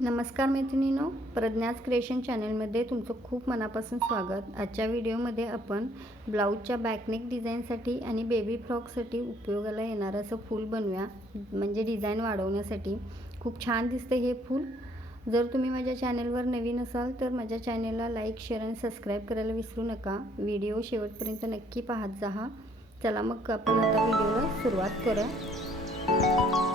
नमस्कार मैत्रिणींनो, प्रज्ञाच क्रिएशन चॅनलमध्ये तुमचं खूप मनापासून स्वागत। आजच्या व्हिडिओमध्ये आपण ब्लाऊजच्या बॅकनेक डिझाईनसाठी आणि बेबी फ्रॉकसाठी उपयोगाला येणारं असं फूल बनवूया, म्हणजे डिझाईन वाढवण्यासाठी। खूप छान दिसते हे फूल। जर तुम्ही माझ्या चॅनलवर नवीन असाल तर माझ्या चॅनलला लाईक, शेअर आणि सबस्क्राईब करायला विसरू नका। व्हिडिओ शेवटपर्यंत नक्की पाहत जा। चला मग आपण आता व्हिडिओला सुरुवात करूया।